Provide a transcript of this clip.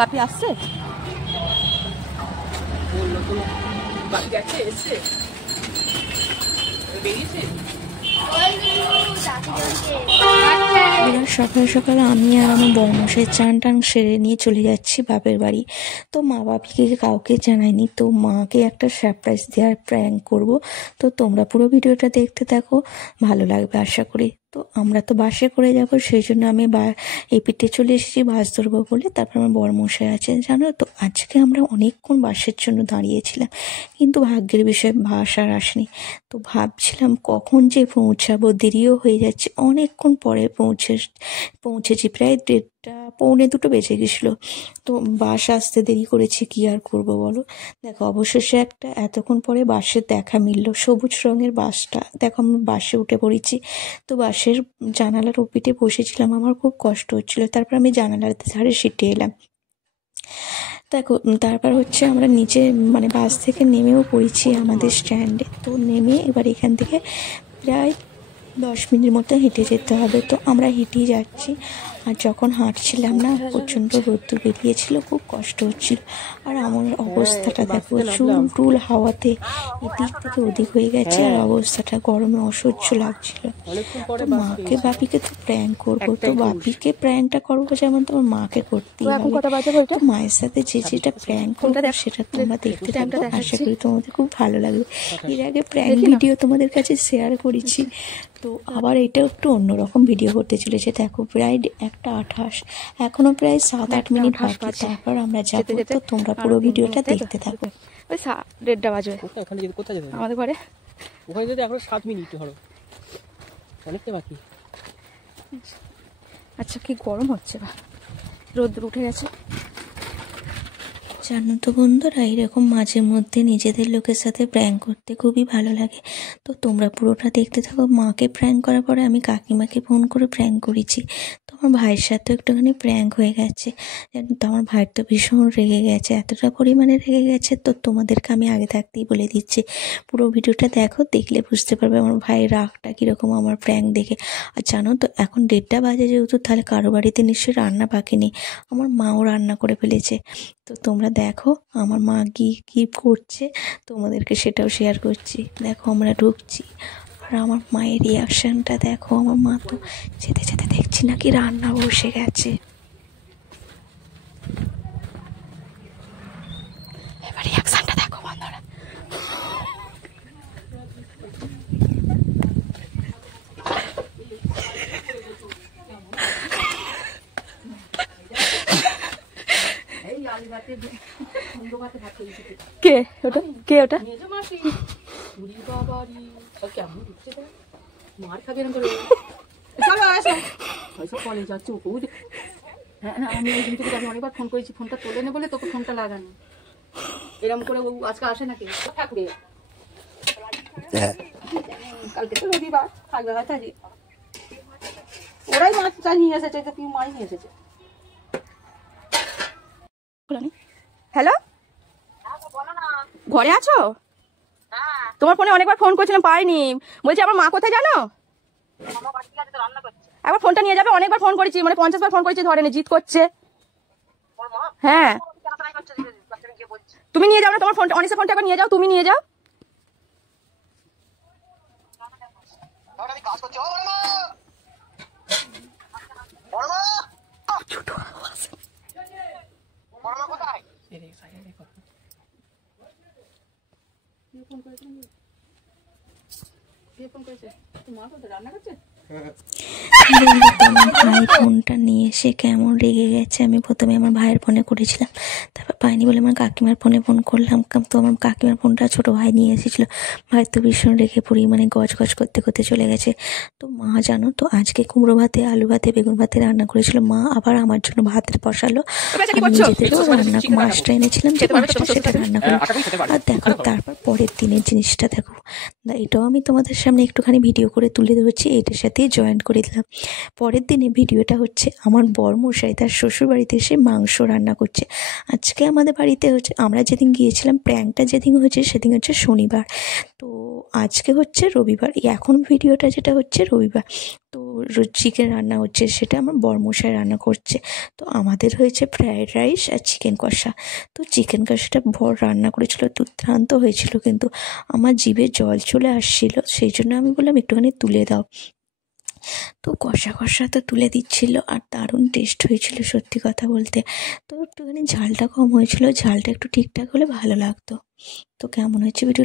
বাপি আসছে? সকাল সকাল আমি আর আমার বড়মশাই চান টান সেরে নিয়ে চলে যাচ্ছি বাপের বাড়ি। তো মা বাপিকে কাউকে জানাইনি, তো মাকে একটা সারপ্রাইজ দেওয়ার প্র্যাঙ্ক করব। তো তোমরা পুরো ভিডিওটা দেখতে থাকো, ভালো লাগবে আশা করি। তো আমরা তো বাসে করে যাব, সেই জন্য আমি এপিটে চলে এসেছি বাস ধরবো বলে। তারপর আমার বড়মশাই আছেন, জানো তো আজকে আমরা অনেকক্ষণ বাসের জন্য দাঁড়িয়েছিলাম, কিন্তু ভাগ্যের বিষয়ে বাস আর আসেনি। তো ভাবছিলাম কখন যে পৌঁছাবো, দেরিও হয়ে যাচ্ছে, অনেকক্ষণ পরে পৌঁছেছি, প্রায় 1:30 পৌনে 2 বেজে গেছিলো। তো বাস আসতে দেরি করেছি, কি আর করবো বলো। দেখো অবশেষে একটা এতক্ষণ পরে বাসের দেখা মিললো, সবুজ রঙের বাসটা। দেখো আমি বাসে উঠে পড়েছি। তো বাসের জানালার ওপিটে বসেছিলাম, আমার খুব কষ্ট হচ্ছিল। তারপর আমি জানালার ধারে সিটে এলাম। দেখো তারপর হচ্ছে আমরা নিচে মানে বাস থেকে নেমেও পড়েছি আমাদের স্ট্যান্ডে। তো নেমে এবার এখান থেকে প্রায় 10 মিনিট মতো হেঁটে যেতে হবে। তো আমরা হেঁটেই যাচ্ছি, আর যখন হাঁটছিলাম না প্রচণ্ড রোদ্দুর বেরিয়েছিল, খুব কষ্ট হচ্ছিল। আর আমার অবস্থাটা দেখো, চুল টুল হাওয়াতে এদিক থেকে ওদিক হয়ে গেছে, আর অবস্থাটা গরমে অসহ্য লাগছিল। তো মাকে বাপিকে তো প্র্যাঙ্ক করবো, তো বাপিকে প্র্যাঙ্কটা করবো যেমন তোমার মাকে করতেই হবে। তো মায়ের সাথে যে যেটা প্র্যাঙ্ক করবো সেটা তোমরা দেখতে থাকো, আশা করি তোমাদের খুব ভালো লাগবে। এর আগে প্র্যাঙ্ক ভিডিও তোমাদের কাছে শেয়ার করেছি, তো আবার এটা একটু অন্যরকম ভিডিও করতে চলেছে। দেখো প্রায় 1:28, এখনো প্রায় 7-8 মিনিট বাকি, তারপর আমরা যাবো। তো তোমরা পুরো ভিডিওটা দেখতে থাকো। ওই 1:30 বাজবে আমাদের ঘরে। ওখানে যদি এখন 7 মিনিট ধরো, অনেকটা বাকি। আচ্ছা কি গরম হচ্ছে, বা রোদ্দুর উঠে গেছে। জানো তো বন্ধুরা, এরকম মাঝে মধ্যে নিজেদের লোকের সাথে প্র্যাঙ্ক করতে খুবই ভালো লাগে। তো তোমরা পুরোটা দেখতে থাকো। মাকে প্র্যাঙ্ক করার পরে আমি কাকিমাকে ফোন করে প্র্যাঙ্ক করেছি। তো আমার ভাইয়ের সাথেও একটুখানি প্র্যাঙ্ক হয়ে গেছে। জানো তো আমার ভাইয়ের তো ভীষণ রেগে গেছে, এতটা পরিমাণে রেগে গেছে। তো তোমাদেরকে আমি আগে থাকতেই বলে দিচ্ছি, পুরো ভিডিওটা দেখো, দেখলে বুঝতে পারবে আমার ভাইয়ের রাগটা কীরকম আমার প্র্যাঙ্ক দেখে। আর জানো তো এখন 1:30 বাজে যেহেতু, তাহলে কারো বাড়িতে নিশ্চয়ই রান্না বাকি নেই। আমার মাও রান্না করে ফেলেছে। তো তোমরা দেখো আমার মা কি করছে, তোমাদেরকে সেটাও শেয়ার করছি। দেখো আমরা ঢুকছি, আর আমার মায়ের রিয়াকশানটা দেখো। আমার মা তো যেতে যেতে দেখছি নাকি রান্না বসে গেছে। এবার রিয়াকশানটা দেখো বন্ধুরা। কে ওটা? কে ওটা? মার খাবে এরকম করে। চলো আসো, ওইসব কলে যাচ্ছে। হ্যাঁ হ্যাঁ, আমি ওই দিন থেকে আমি অনেকবার ফোন করেছি, ফোনটা তোলে না বলে তোকে ফোনটা লাগানো। এরকম করে ও আজকে আসে নাকি থাকবে? কালকে তো রবিবার, থাকবে হয়তো আজকে। ওরাই মাছটা নিয়ে এসেছে, তো কেউ মাছ নিয়ে এসেছে। হ্যালো, ঘরে আছো? তোমার ফোনে অনেকবার ফোন করছিলাম, পাইনি। বলছি আমার মা কোথায় জানো? একবার ফোনটা নিয়ে যাবে, অনেকবার ফোন করেছি, মানে 50 বার ফোন করেছি, ধরেনি, জিদ করছে। হ্যাঁ তুমি নিয়ে যাও না, তোমার ফোনটা, অনিসের ফোনটা একবার নিয়ে যাও, তুমি নিয়ে যাও। আমার ভাই ফোনটা নিয়ে এসে কেমন রেগে গেছে। আমি প্রথমে আমার ভাইয়ের ফোনে করেছিলাম, তারপর পাইনি বলে আমার কাকিমার ফোনে ফোন করলাম। তো আমার কাকিমার ফোনটা ছোটো ভাই নিয়ে এসেছিলো। ভাই তো ভীষণ রেগে পড়ি, মানে গজ গজ করতে করতে চলে গেছে। তো মা জানো তো আজকে কুমড়ো ভাতে, আলু ভাতে, বেগুন ভাতে রান্না করেছিল। মা আবার আমার জন্য ভাতের বসালো। আমি নিজেদেরও রান্না, মাছটা এনেছিলাম যে মাছটা, সেটা রান্না করি। আর দেখো তারপর পরের দিনের জিনিসটা দেখো, এটাও আমি তোমাদের সামনে একটুখানি ভিডিও করে তুলে ধরছি, এটার সাথেই জয়েন করে দিলাম। পরের দিনে ভিডিওটা হচ্ছে আমার বরমশাই তার শ্বশুর বাড়িতে এসে মাংস রান্না করছে। আজকে আমাদের বাড়িতে হচ্ছে, আমরা যেদিন গিয়েছিলাম প্র্যাঙ্কটা যেদিন হয়েছে সেদিন হচ্ছে শনিবার, তো আজকে হচ্ছে রবিবার। এখন ভিডিওটা যেটা হচ্ছে রবিবার। তো চিকেন রান্না হচ্ছে, সেটা আমার বরমশাই রান্না করছে। তো আমাদের হয়েছে ফ্রায়েড রাইস আর চিকেন কষা। তো চিকেন কষাটা বর রান্না করেছিল, দুর্দান্ত হয়েছিল, কিন্তু আমার জিভে জল চলে আসছিল, সেই জন্য আমি বললাম একটুখানি তুলে দাও। তো কষা কষা তো তুলে দিচ্ছিল, আর দারুণ টেস্ট হয়েছিল সত্যি কথা বলতে। তো একটুখানি ঝালটা কম হয়েছিল, ঝালটা একটু ঠিকঠাক হলে ভালো লাগতো। তো কেমন হয়েছে ভিডিও